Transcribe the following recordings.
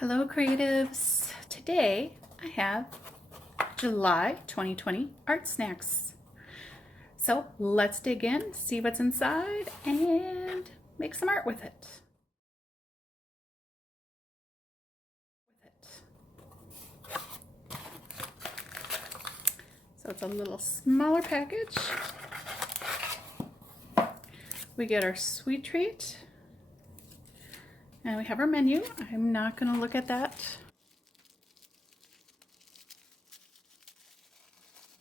Hello creatives! Today I have July 2020 Artsnacks. So let's dig in, see what's inside, and make some art with it. So it's a little smaller package. We get our sweet treat. And we have our menu. I'm not going to look at that.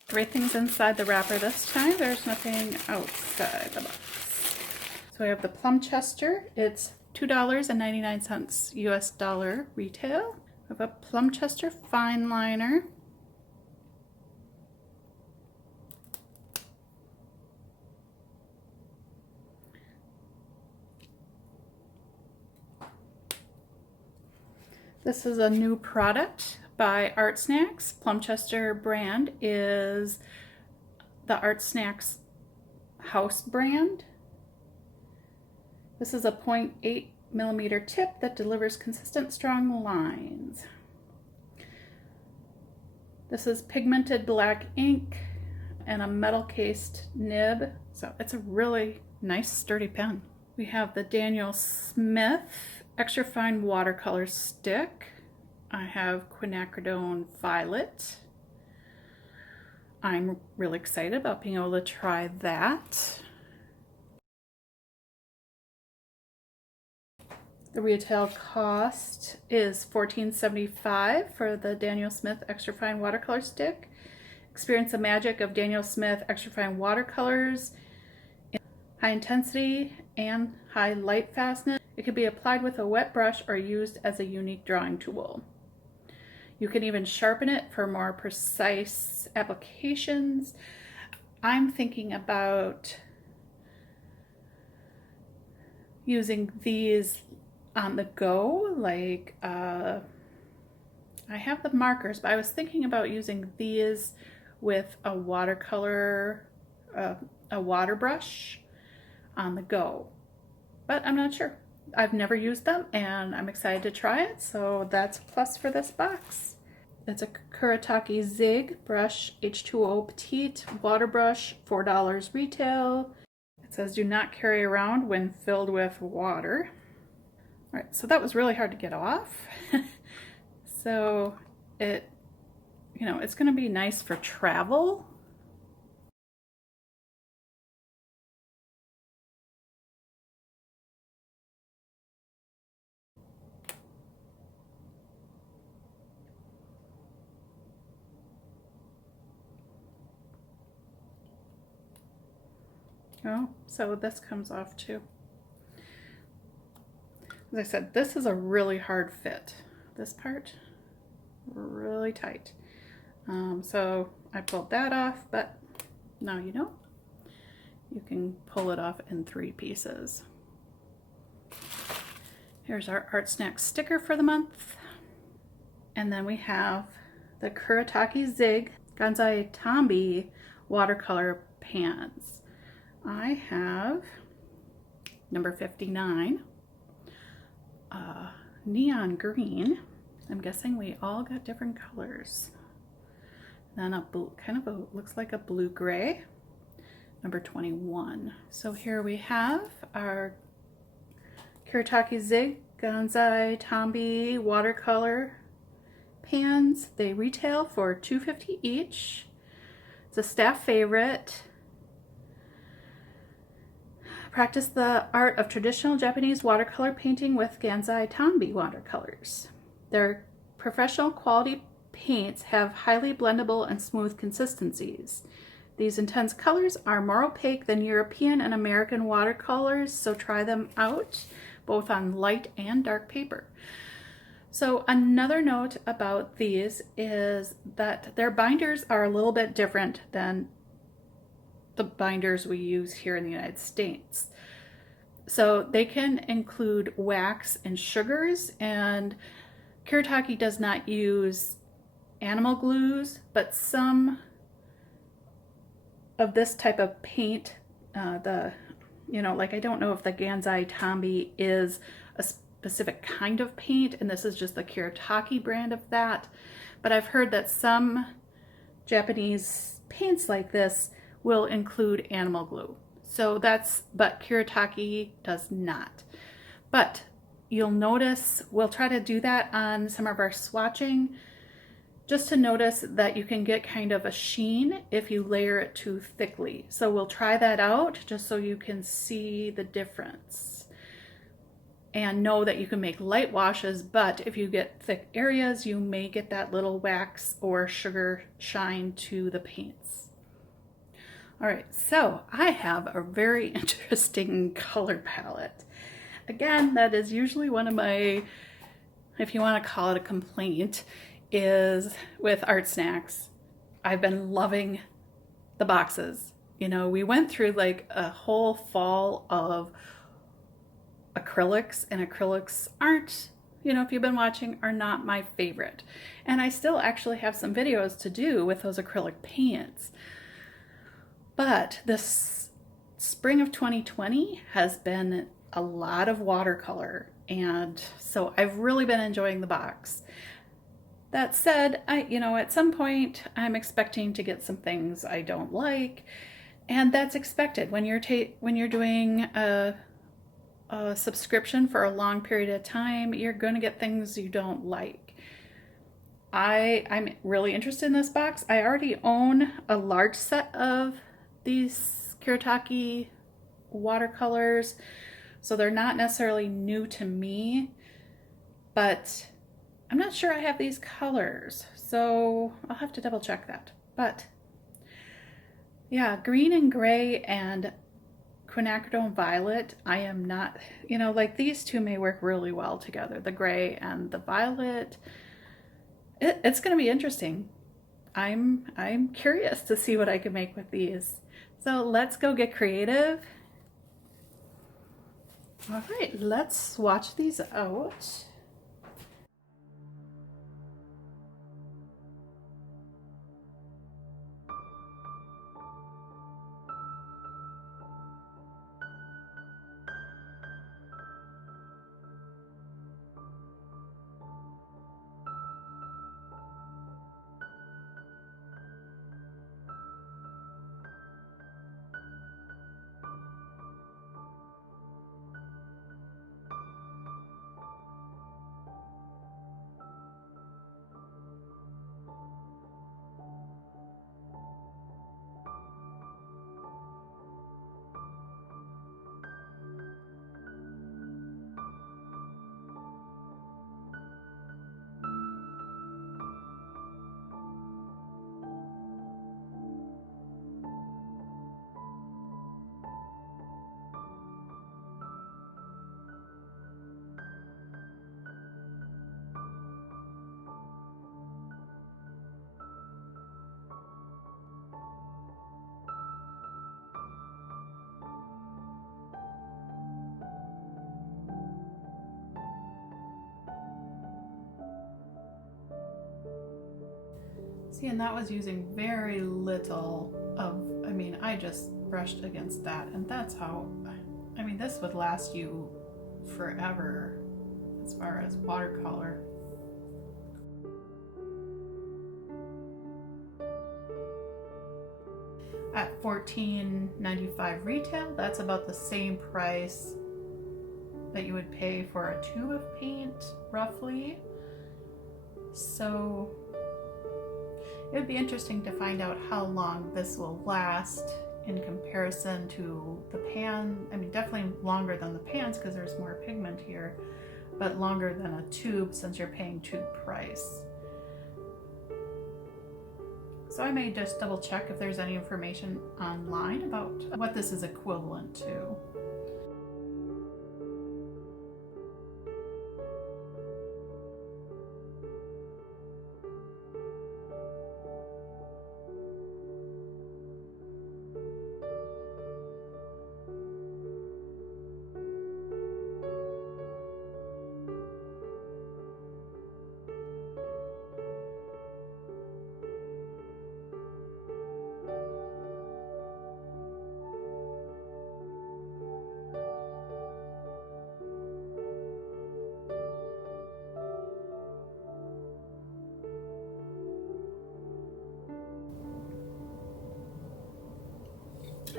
Everything's inside the wrapper this time. There's nothing outside the box. So we have the Plum Chester. It's $2.99 US dollar retail. We have a Plum Chester fine liner. This is a new product by Artsnacks. Plum Chester brand is the Artsnacks house brand. This is a 0.8mm tip that delivers consistent, strong lines. This is pigmented black ink and a metal cased nib. So it's a really nice sturdy pen. We have the Daniel Smith extra fine watercolor stick. I have quinacridone violet. I'm really excited about being able to try that. The retail cost is $14.75 for the Daniel Smith extra fine watercolor stick. Experience the magic of Daniel Smith extra fine watercolors in high intensity and high light fastness. It can be applied with a wet brush or used as a unique drawing tool. You can even sharpen it for more precise applications. I'm thinking about using these on the go, like I have the markers, but I was thinking about using these with a watercolor, a water brush on the go, but I'm not sure. I've never used them and I'm excited to try it, so that's a plus for this box. It's a Kuretake Zig brush, H2O Petite water brush, $4 retail. It says do not carry around when filled with water. All right, so that was really hard to get off. So it's going to be nice for travel. Oh, so this comes off too. As I said, this is a really hard fit. This part, really tight. So I pulled that off, but now you know. You can pull it off in 3 pieces. Here's our Artsnacks sticker for the month. And then we have the Kuretake Zig Gansai Tambi watercolor pans. I have number 59, neon green. I'm guessing we all got different colors. Then a blue, kind of looks like a blue gray, number 21. So here we have our Kuretake Zig Gansai Tambi watercolor pans. They retail for $2.50 each. It's a staff favorite. Practice the art of traditional Japanese watercolor painting with Gansai Tambi watercolors. Their professional quality paints have highly blendable and smooth consistencies. These intense colors are more opaque than European and American watercolors, so try them out both on light and dark paper. So another note about these is that their binders are a little bit different than the binders we use here in the United States. So they can include wax and sugars, and Kuretake does not use animal glues, but some of this type of paint, like I don't know if the Gansai Tambi is specific kind of paint, and this is just the Kuretake brand of that. But I've heard that some Japanese paints like this will include animal glue. So but Kuretake does not. But you'll notice, we'll try to do that on some of our swatching, just to notice that you can get kind of a sheen if you layer it too thickly. So we'll try that out just so you can see the difference and know that you can make light washes, but if you get thick areas, you may get that little wax or sugar shine to the paints. All right, so I have a very interesting color palette. Again, that is usually one of my, if you want to call it a complaint, is with Artsnacks. I've been loving the boxes. You know, we went through like a whole fall of acrylics, and acrylics aren't, you know, if you've been watching, are not my favorite. And I still actually have some videos to do with those acrylic paints. But this spring of 2020 has been a lot of watercolor, and so I've really been enjoying the box. That said, you know, at some point I'm expecting to get some things I don't like, and that's expected when you're doing a subscription for a long period of time. You're going to get things you don't like. I'm really interested in this box. I already own a large set of these Kuretake watercolors, so they're not necessarily new to me, but I'm not sure I have these colors, so I'll have to double check that. But yeah, green and gray and quinacridone violet, I am not, you know, like these two may work really well together, the gray and the violet. It's going to be interesting. I'm curious to see what I can make with these. So let's go get creative. All right, let's swatch these out. See, and that was using very little of, I mean, I just brushed against that, and that's how, I mean, this would last you forever as far as watercolor. At $14.95 retail, that's about the same price that you would pay for a tube of paint, roughly. So it would be interesting to find out how long this will last in comparison to the pan. I mean, definitely longer than the pans because there's more pigment here, but longer than a tube since you're paying tube price. So I may just double check if there's any information online about what this is equivalent to.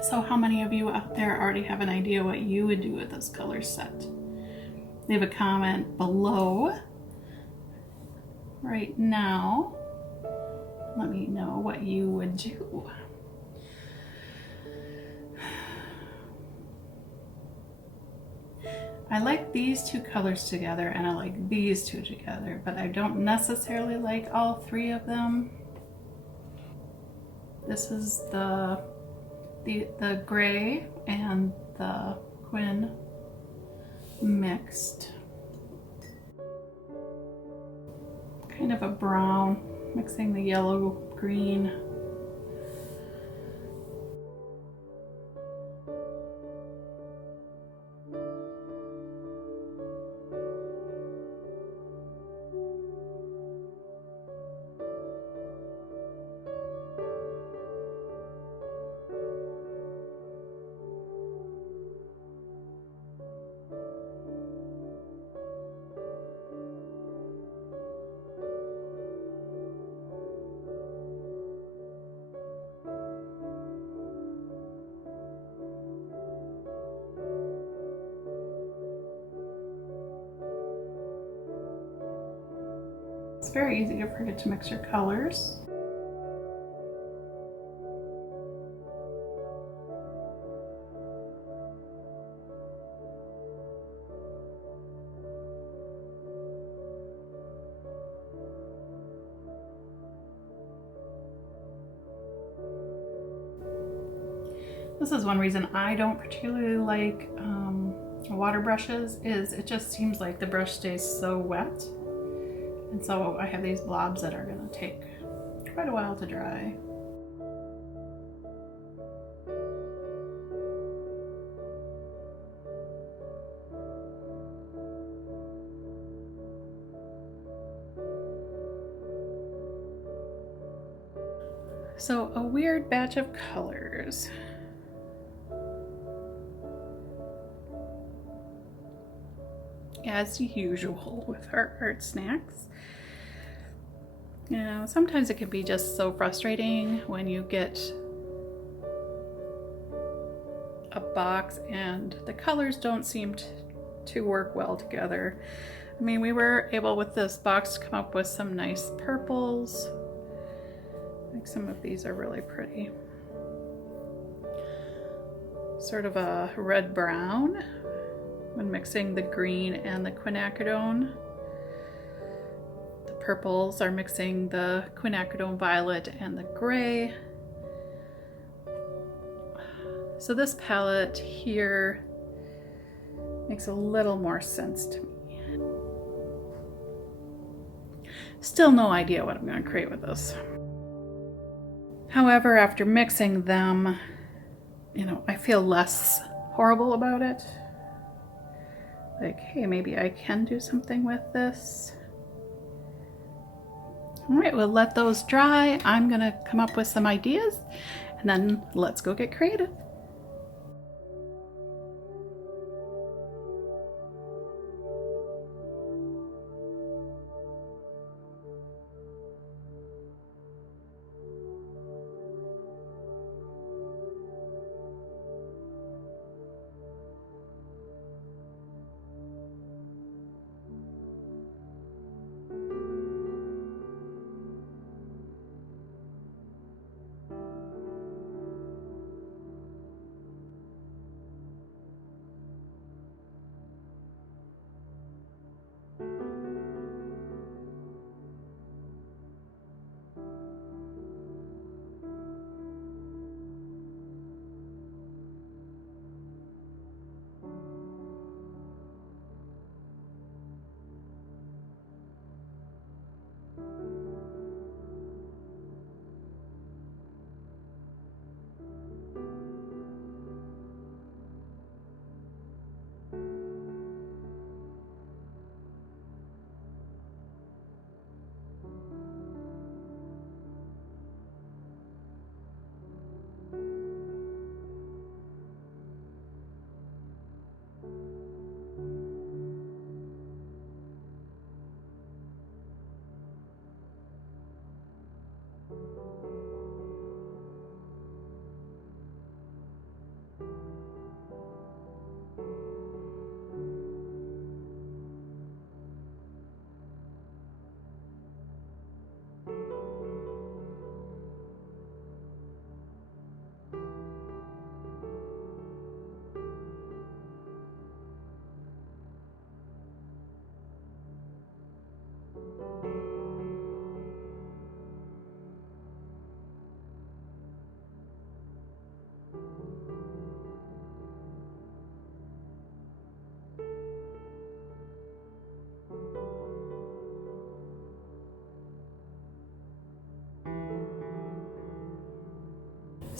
So how many of you out there already have an idea what you would do with this color set? Leave a comment below right now. Let me know what you would do. I like these two colors together and I like these two together, but I don't necessarily like all three of them. This is the gray and the quin mixed. Kind of a brown, mixing the yellow, green. It's very easy to forget to mix your colors. This is one reason I don't particularly like water brushes, is it just seems like the brush stays so wet. And so I have these blobs that are going to take quite a while to dry. So a weird batch of colors. As usual with our Artsnacks. You know, sometimes it can be just so frustrating when you get a box and the colors don't seem to work well together. I mean, we were able with this box to come up with some nice purples. I think some of these are really pretty. Sort of a red-brown when mixing the green and the quinacridone. The purples are mixing the quinacridone violet and the gray. So this palette here makes a little more sense to me. Still no idea what I'm going to create with this. However, after mixing them, you know, I feel less horrible about it. Like, hey, maybe I can do something with this. All right, we'll let those dry. I'm gonna come up with some ideas and then let's go get creative.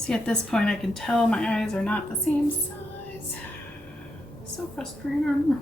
See, at this point I can tell my eyes are not the same size. So frustrating.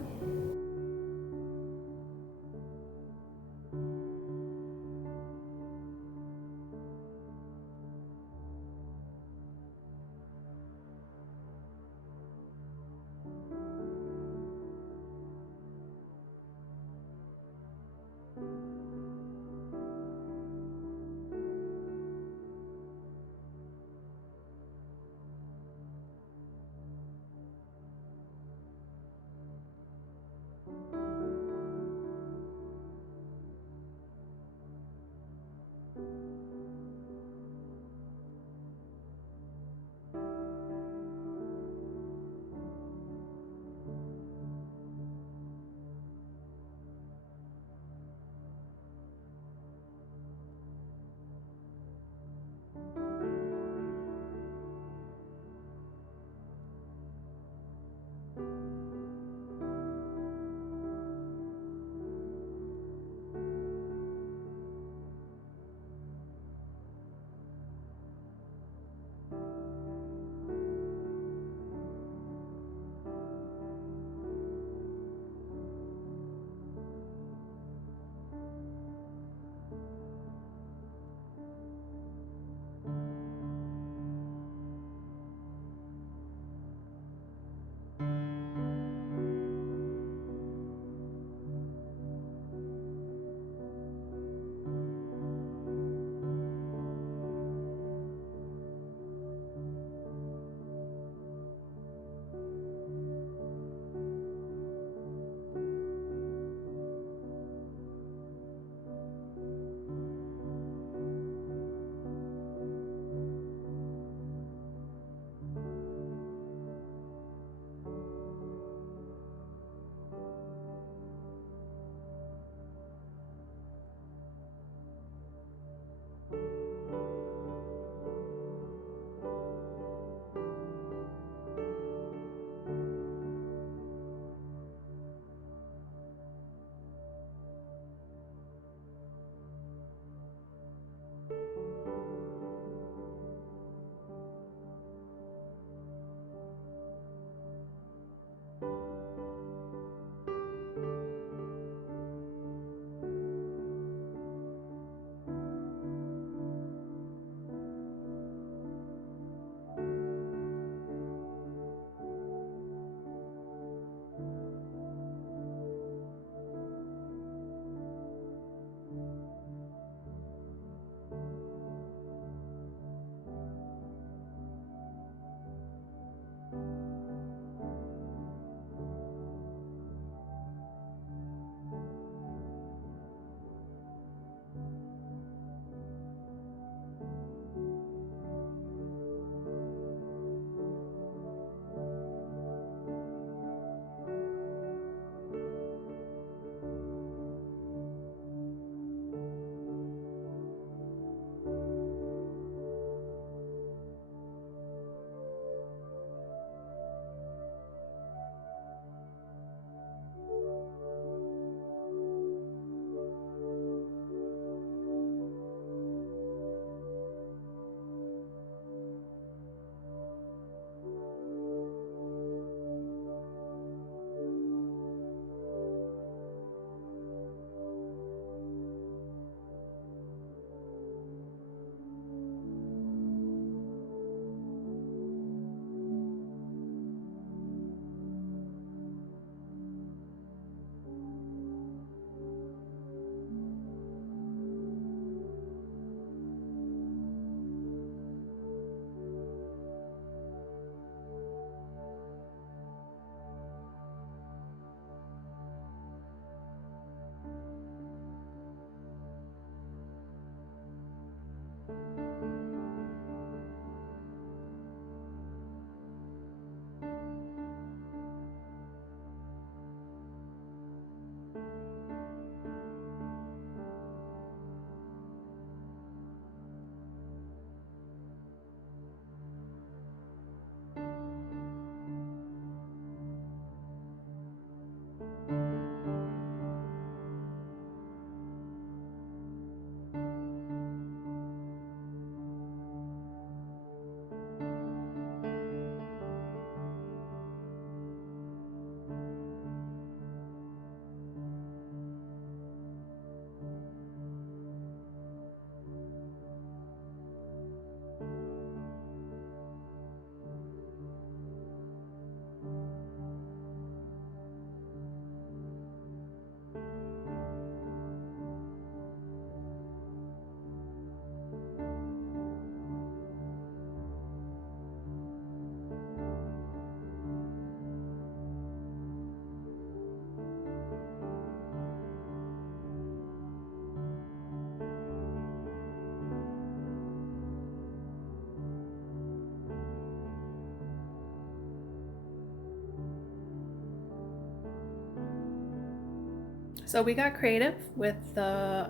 So we got creative with the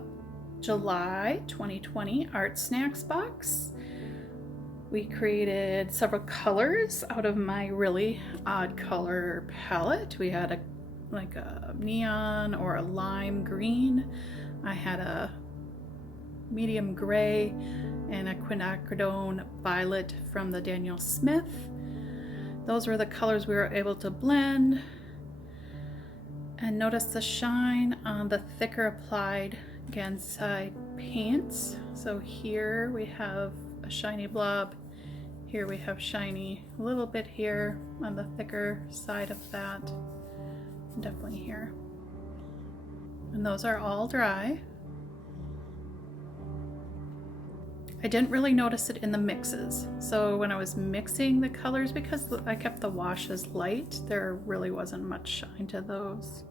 July 2020 Artsnacks box. We created several colors out of my really odd color palette. We had like a neon or a lime green. I had a medium gray and a quinacridone violet from the Daniel Smith. Those were the colors we were able to blend. And notice the shine on the thicker applied Gansai paints. So here we have a shiny blob. Here we have shiny a little bit here on the thicker side of that. Definitely here. And those are all dry. I didn't really notice it in the mixes. So when I was mixing the colors, because I kept the washes light, there really wasn't much shine to those.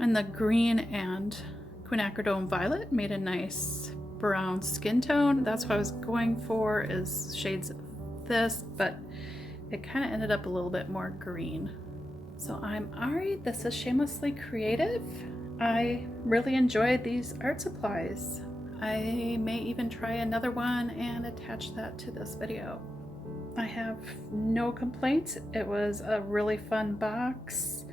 And the green and quinacridone violet made a nice brown skin tone. That's what I was going for, is shades of this, but it kind of ended up a little bit more green. So I'm Ari, this is Shamelessly Creative. I really enjoyed these art supplies. I may even try another one and attach that to this video. I have no complaints. It was a really fun box.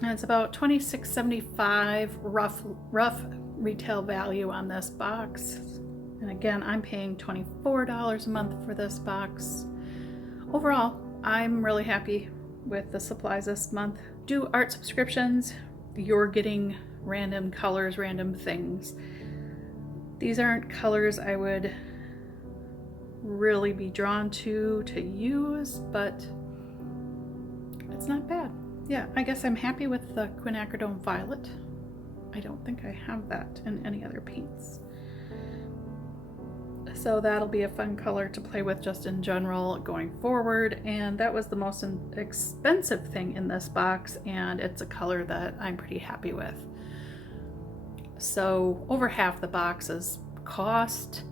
And it's about $26.75 rough retail value on this box. And again, I'm paying $24 a month for this box. Overall, I'm really happy with the supplies this month. Do art subscriptions, you're getting random colors, random things. These aren't colors I would really be drawn to use, but it's not bad. Yeah, I guess I'm happy with the quinacridone violet. I don't think I have that in any other paints. So that'll be a fun color to play with just in general going forward. And that was the most expensive thing in this box, and it's a color that I'm pretty happy with. So over half the box is cost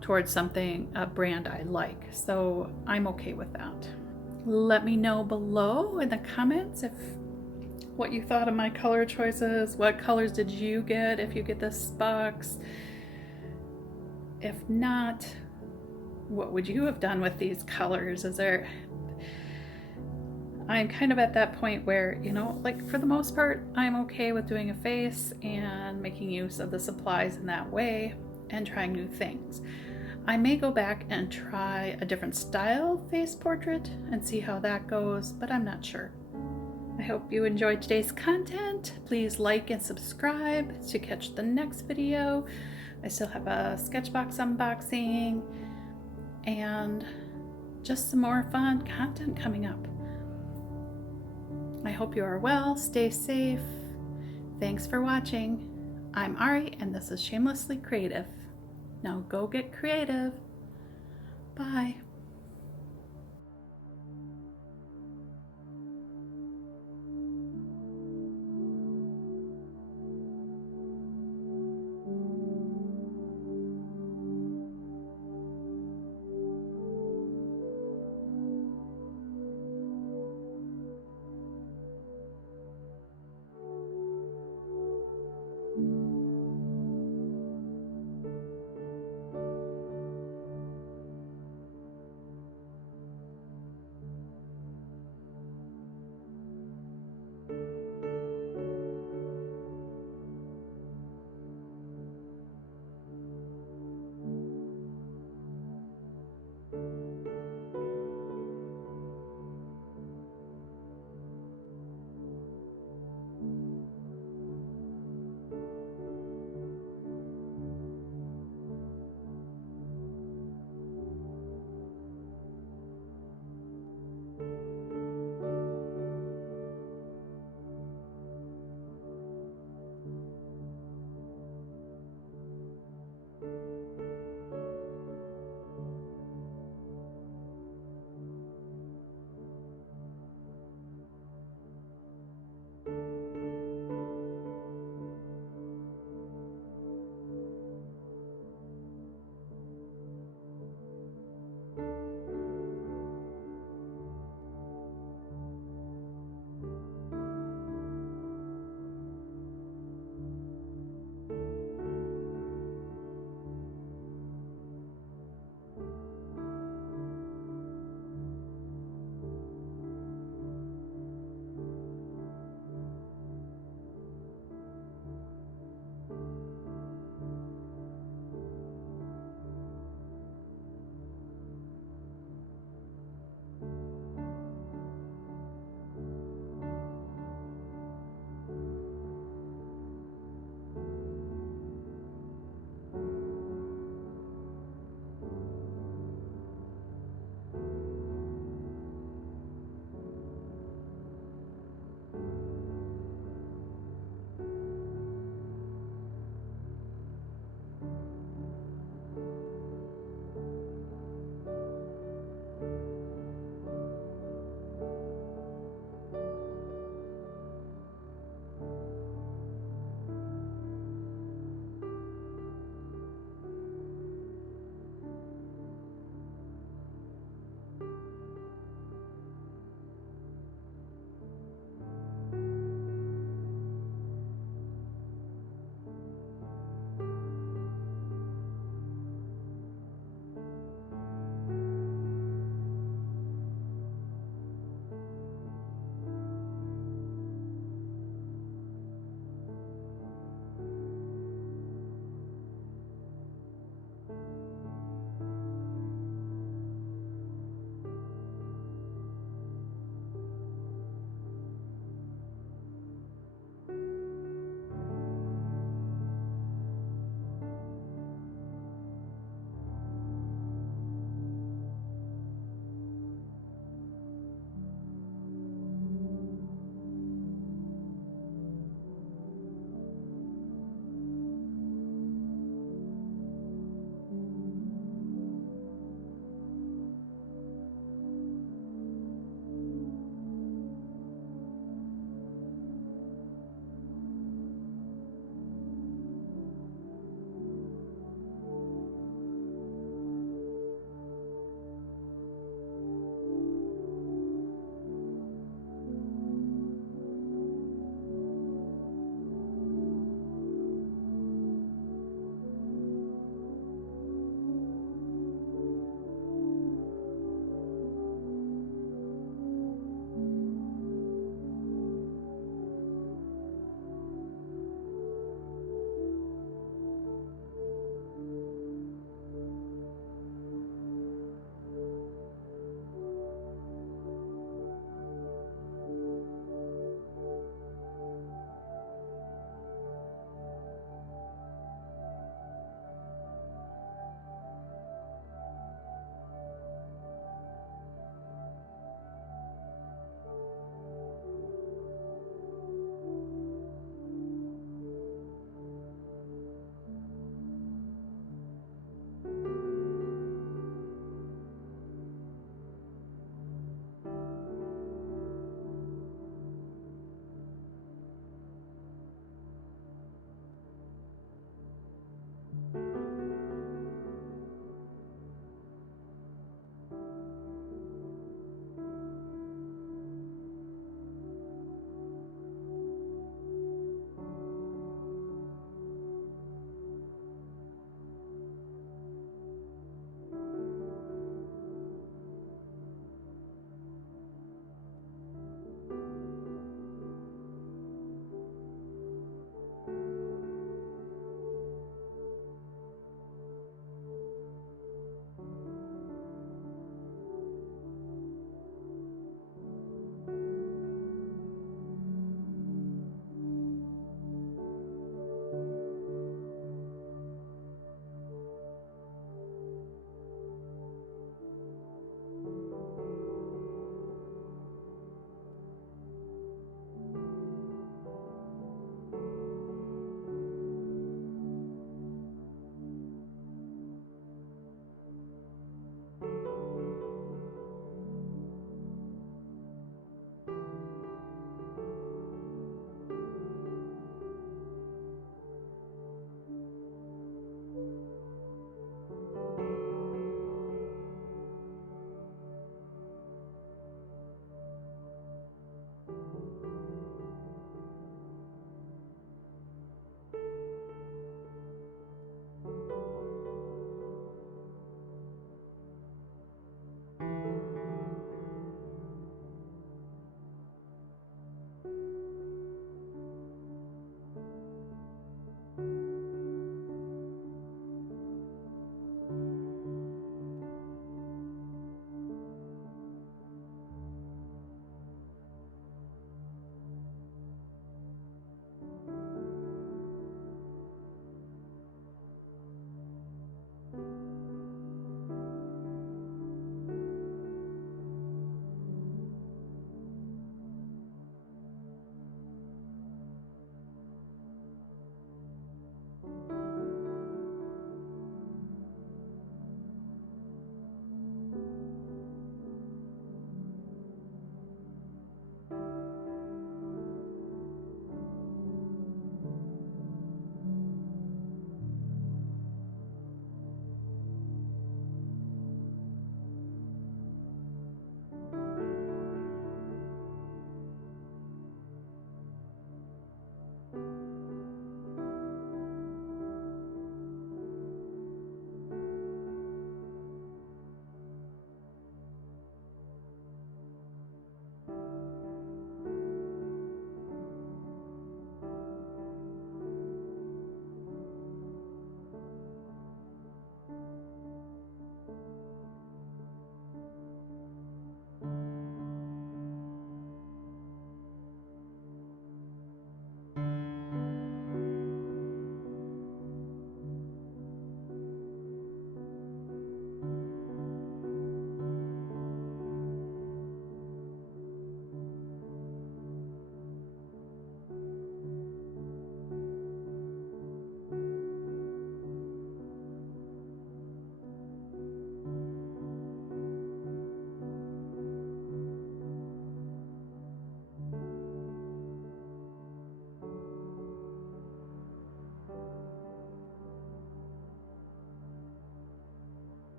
towards something, a brand I like. So I'm okay with that. Let me know below in the comments what you thought of my color choices. What colors did you get if you get this box? If not, what would you have done with these colors? I'm kind of at that point where, you know, like for the most part, I'm okay with doing a face and making use of the supplies in that way and trying new things. I may go back and try a different style face portrait and see how that goes, but I'm not sure. I hope you enjoyed today's content. Please like and subscribe to catch the next video. I still have a sketchbox unboxing and just some more fun content coming up. I hope you are well, stay safe. Thanks for watching. I'm Ari and this is Shamelessly Creative. Now go get creative. Bye.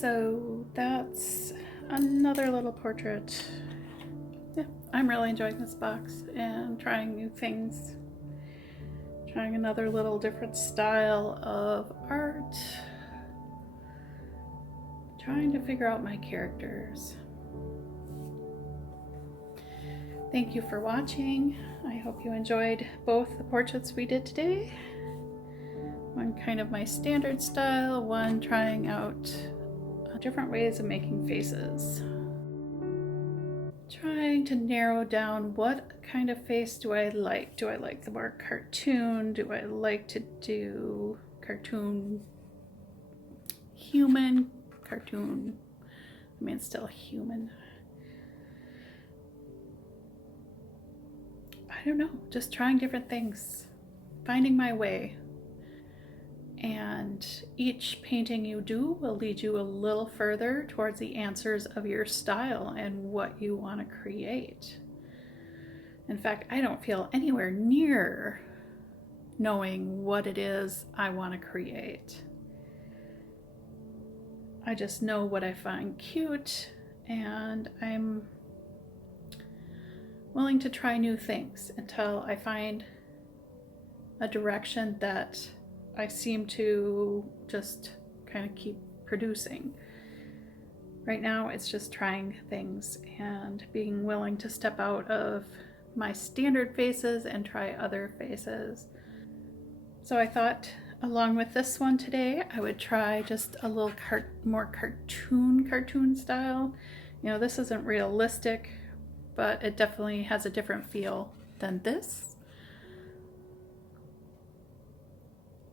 So that's another little portrait. Yeah, I'm really enjoying this box and trying new things. Trying another little different style of art. Trying to figure out my characters. Thank you for watching. I hope you enjoyed both the portraits we did today. One kind of my standard style, one trying out different ways of making faces. Trying to narrow down what kind of face do I like. Do I like the more cartoon? Do I like to do cartoon human? Cartoon, I mean, it's still human. I don't know, just trying different things, finding my way. And each painting you do will lead you a little further towards the answers of your style and what you want to create. In fact, I don't feel anywhere near knowing what it is I want to create. I just know what I find cute, and I'm willing to try new things until I find a direction that I seem to just kind of keep producing. Right now it's just trying things and being willing to step out of my standard faces and try other faces. So I thought along with this one today, I would try just a little more cartoon style. You know, this isn't realistic, but it definitely has a different feel than this.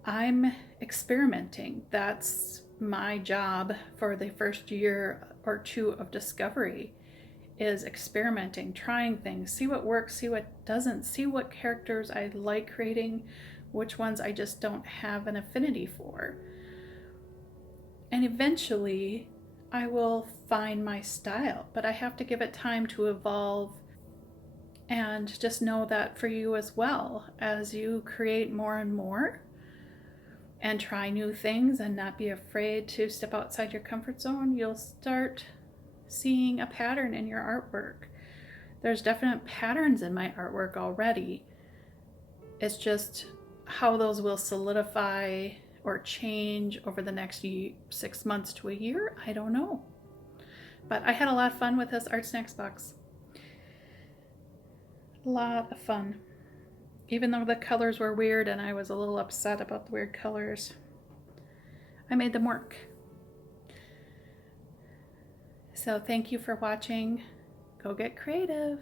I'm experimenting. That's my job for the first year or two of discovery, is experimenting, trying things, see what works, see what doesn't, see what characters I like creating, which ones I just don't have an affinity for. And eventually I will find my style, but I have to give it time to evolve. And just know that for you as well, as you create more and more and try new things and not be afraid to step outside your comfort zone, you'll start seeing a pattern in your artwork. There's definite patterns in my artwork already. It's just how those will solidify or change over the next 6 months to a year, I don't know. But I had a lot of fun with this Artsnacks box. A lot of fun. Even though the colors were weird and I was a little upset about the weird colors, I made them work. So thank you for watching. Go get creative.